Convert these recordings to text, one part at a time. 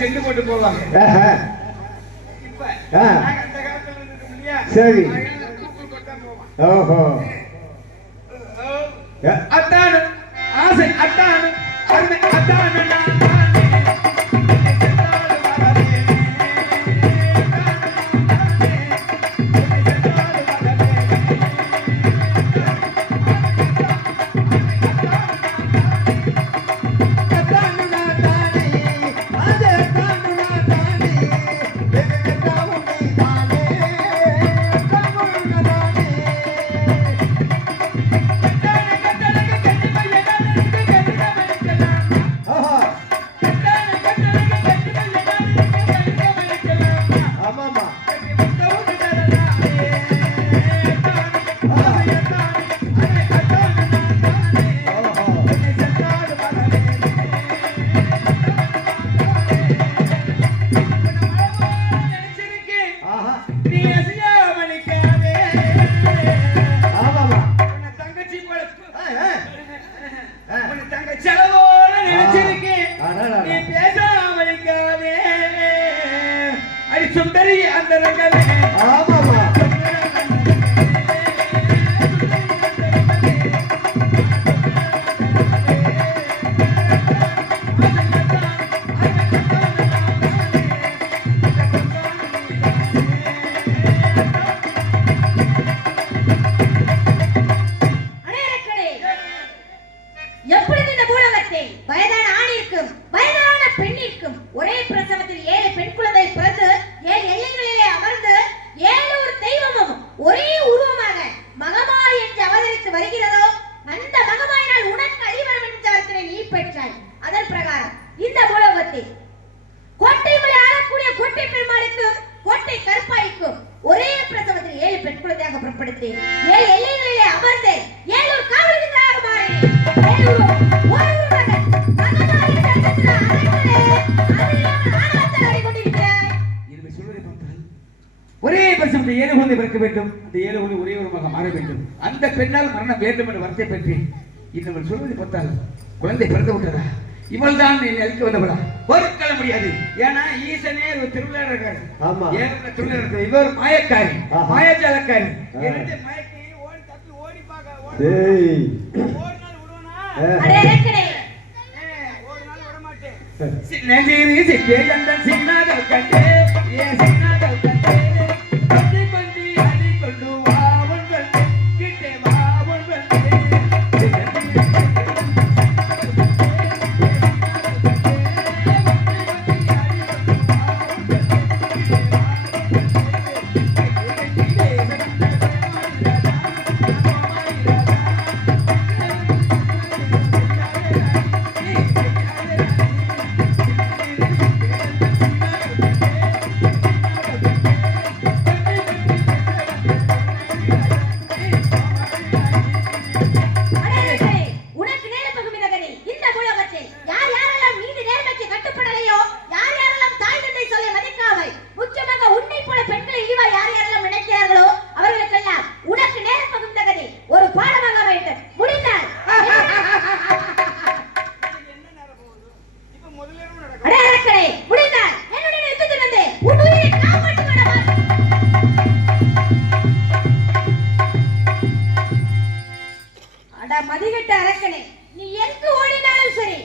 Cent போட்டு போவாங்க. இப்ப அந்த காலத்துல இருந்துட்டு இல்லையா? சரி. கூப்பிட்டு போட்டா போவான். ஓஹோ. அத்தானு ஆசை அத்தானு அருமை அத்தானு சுந்தரி அந்த ரங்கமே ஆமாமா ஒரே பட்சம் 7 குழந்தை பிறக்க வேண்டும். அந்த 7 குழந்தை ஒரே ஒரு மகன் மாற வேண்டும். அந்த பெண்ணால் மரணம் வேண்டும் என்று வரத்தை பெற்றேன். இன்னவள் சொல்வதை பார்த்தால் குழந்தை பிறந்து விட்டதா? இவள் தான் என்னை அழிக்க வந்தவளா? பொறுக்கல முடியாது. ஏன்னா ஈசனே ஒரு திருவிழா இருக்காரு. திருவிழா இருக்காரு. இவர் மாயக்காரி, மாயஜாலக்காரி. இரண்டு மயக்கி ஓடி தப்பி ஓடி பார்க்க ஓடினால் விடுவனா? ஓடினால் விட மாட்டேன். நெஞ்சிரி சிக்கே அந்த சின்னாதல் கண்டே ஏ சின்னாதல் கண்டே மதிகட்ட அரக்கனே, நீ எங்கு ஓடினாலும் சரி,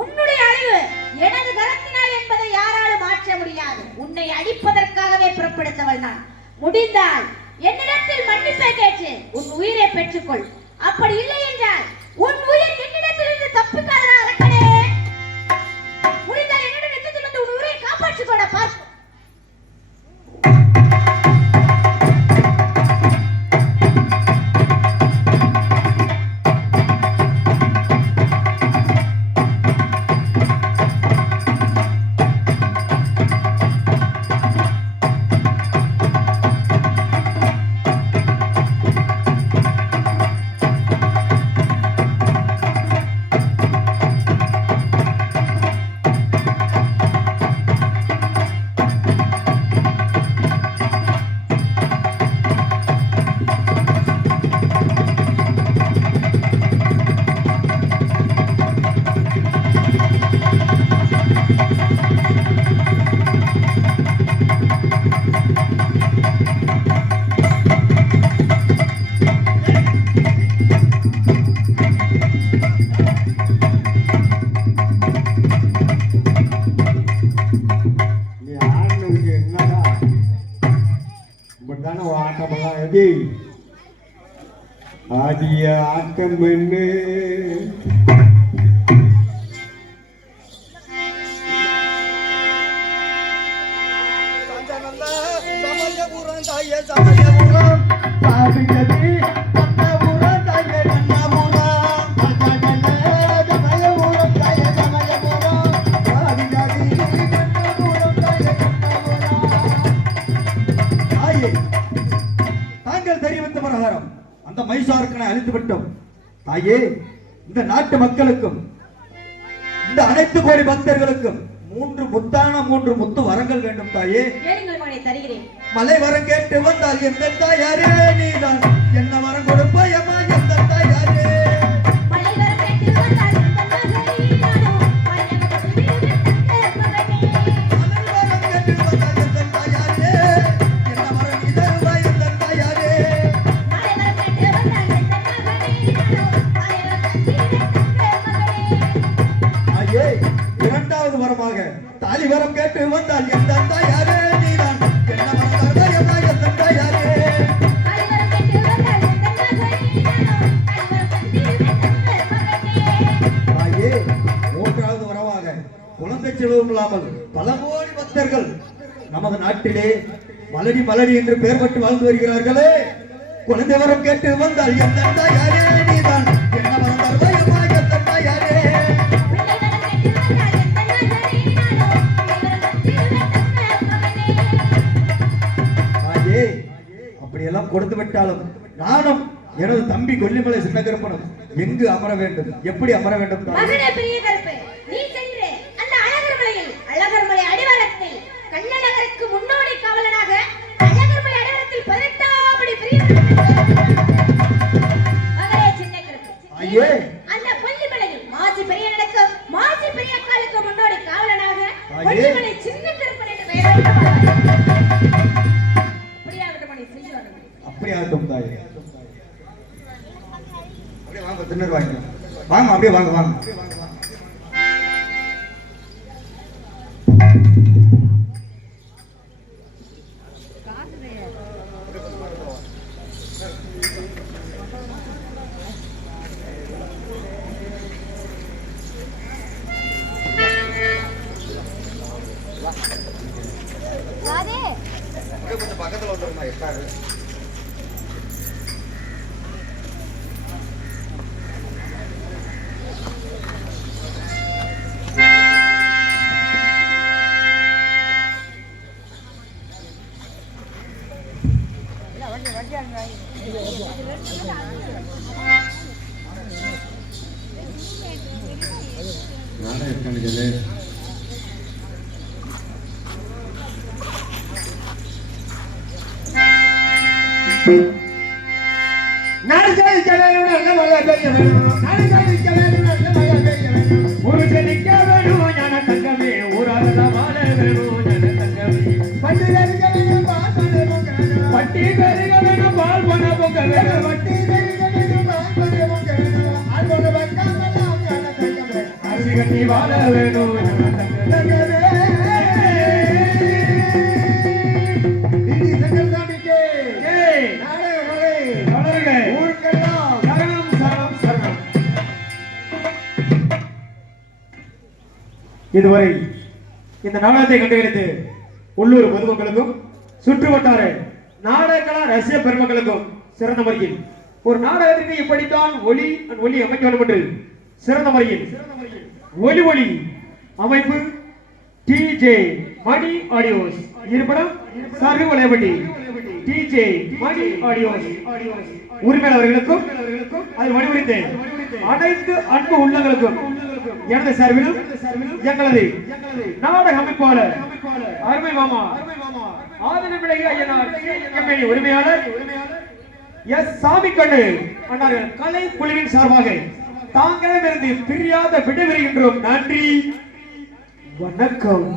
உன்னுடைய அழிவு எனது கரத்தினால் என்பதை யாராலும் மாற்ற முடியாது. உன்னை அடிப்பதற்காகவே புறப்படுத்தவள் நான். முடிந்தால் என்னிடத்தில் மன்னிப்பை கேட்டு உன் உயிரை பெற்றுக்கொள். அப்படி இல்லை என்றால் உன் உயிர் என்னிடத்திலிருந்து தப்பிக்காத அரக்கனே. முடிந்தால் என்னிடம் யுத்தத்தில் வந்து உன் உயிரை காப்பாற்றிக் கொள்ள பார். ஆடிய ஆட்டம் என்ன அந்த மைசாரக்கனை அழித்து விட்டோம் தாயே. இந்த நாட்டு மக்களுக்கும் இந்த அனைத்து கோடி பக்தர்களுக்கும் 3 முத்து வரங்கள் வேண்டும் தாயே. மலை வரம் கேட்டு வந்தால் எந்த தாயாரே நீதான் என்ன வரம் கொடுப்பாயம்மா எந்த தாயாரே. தாலி வரம் கேட்டு வந்தால் எந்த தாயாரே நீதான் என்ன வரம் தருவாயம்மா எந்த தாயாரே. தாயே, 3வது வரமாக குழந்தை செல்வம் இல்லாமல் பல கோடி பக்தர்கள் நமது நாட்டிலே மலடி என்று பெயர் பட்டு வாழ்ந்து வருகிறார்களே. குழந்தை வரம் கேட்டு வந்தால் எந்த தாயாரே நீதான் என்ன வரம் தருவாயம்மா எந்த தாயாரே. அப்படியெல்லாம் கொடுத்து விட்டாலும் நானும் எனது தம்பி கொல்லிமலை சின்னகருப்பனும் எங்கு அமர வேண்டும், எப்படி அமர வேண்டும்? கண்ணநகருக்கு முன்னோடி காவலனாக அழகர்மலை அடையாளத்தில் 18ஆம் படி அந்த கொல்லிமலையில் மாசி பெரிய நடக்கும் மாசி பெரிய காலுக்கு முன்னோடி காவலனாக கொல்லிமலை சின்ன கருப்பன் என்று பெயர் அப்படியாகட்டும் தாயே. அப்படியே வாங்க, தின்னர் வாங்க வாங்க, அப்படியே வாங்க வாங்க. கொஞ்சம் பக்கத்துல வந்துருமா எட்டாரு. இதுவரை இந்த நாடகத்தை கண்டுகளித்து உள்ளூர் பொதுமக்களுக்கும் சுற்றுவட்டார நாடக ரசிக பெருமக்களுக்கும் சிறந்த முறையில் ஒரு நாடகத்திற்கு இப்படித்தான் ஒளி அமைக்க வேண்டும் என்று சிறந்த முறையில் ஒளி அமைப்பு டிஜே மணி ஆடியோஸ் இருப்பிடம் சார்பு வளையப்பட்டி டிஜே மணி ஆடியோஸ் உரிமையாளர்களுக்கும் அதில் வழிமுறைத்த அனைத்து அன்பு உள்ளங்களுக்கும் எனது சார்பிலும் எங்களது நாடக அமைப்பாளர் அருமை மாமா ஆதரவிடைய ஐயனார் உரிமையாளர் எஸ் சாமிக்கண்ணு அண்ணார்கள் கலை குழுவின் சார்பாக தாங்களிடமிருந்து பிரியாத விடைபெறுகின்றோம். நன்றி, வணக்கம்.